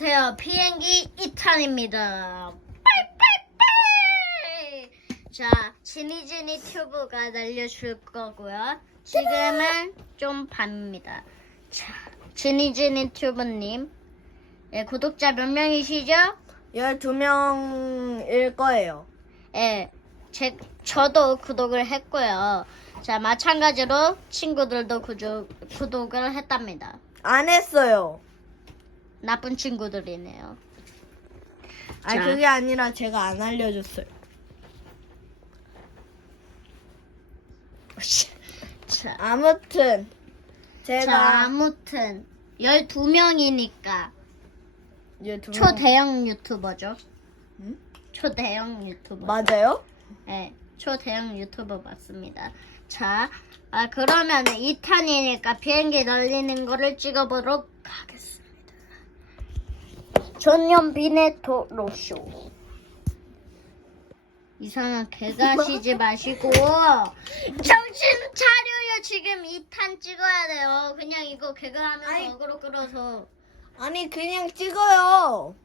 안녕하세요. 비행기 2탄입니다. 빠이빠이빠이. 자, 지니지니 튜브가 날려줄 거고요. 지금은 좀 밤입니다. 자, 지니지니 튜브님. 예, 구독자 몇 명이시죠? 12명일 거예요. 예, 저도 구독을 했고요. 자, 마찬가지로 친구들도 구독을 했답니다. 안 했어요. 나쁜 친구들이네요. 아니, 자. 그게 아니라 제가 안 알려줬어요. 자, 아무튼 자, 제가 아무튼 12명이니까 12명. 초대형 유튜버죠. 응? 초대형 유튜버. 맞아요? 네, 초대형 유튜버 맞습니다. 자, 그러면 2탄이니까 비행기 날리는 거를 찍어보도록 하겠습니다. 전연빈의 도로쇼. 이상한 개가시지 마시고 정신 차려요. 지금 2탄 찍어야 돼요. 그냥 이거 개그하면서 아이. 어그로 끌어서 아니, 그냥 찍어요.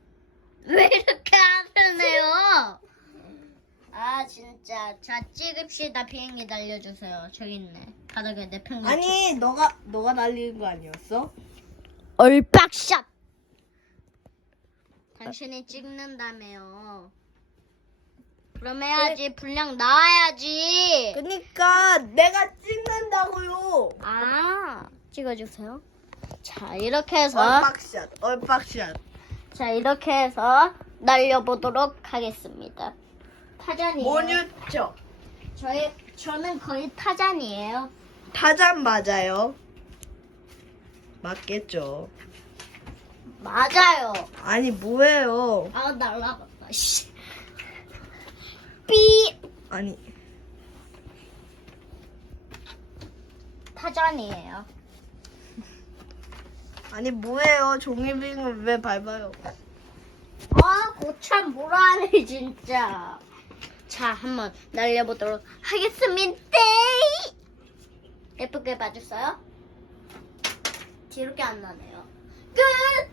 왜 이렇게 하시네요? 아 진짜. 자, 찍읍시다. 비행기 날려주세요. 저기 있네. 바닥에 내팽개치. 아니, 너가 날리는 거 아니었어? 얼빡샷. 당신이 찍는다며요. 그럼 해야지. 분량 나와야지. 그니까 내가 찍는다고요. 아, 찍어주세요. 자, 이렇게 해서 얼빡샷. 자, 이렇게 해서 날려보도록 하겠습니다. 타잔이에요. 모뉴죠. 저는 거의 타잔이에요. 타잔 맞아요. 맞겠죠. 맞아요. 아니, 뭐예요? 아, 날라갔다. 씨. 삐. 아니, 타잔이에요. 아니 뭐예요? 종이빙을 왜 밟아요? 아, 고참 뭐라네 진짜. 자, 한번 날려보도록 하겠습니다. 예쁘게 봐줬어요? 뒤로게 안 나네요. 끝.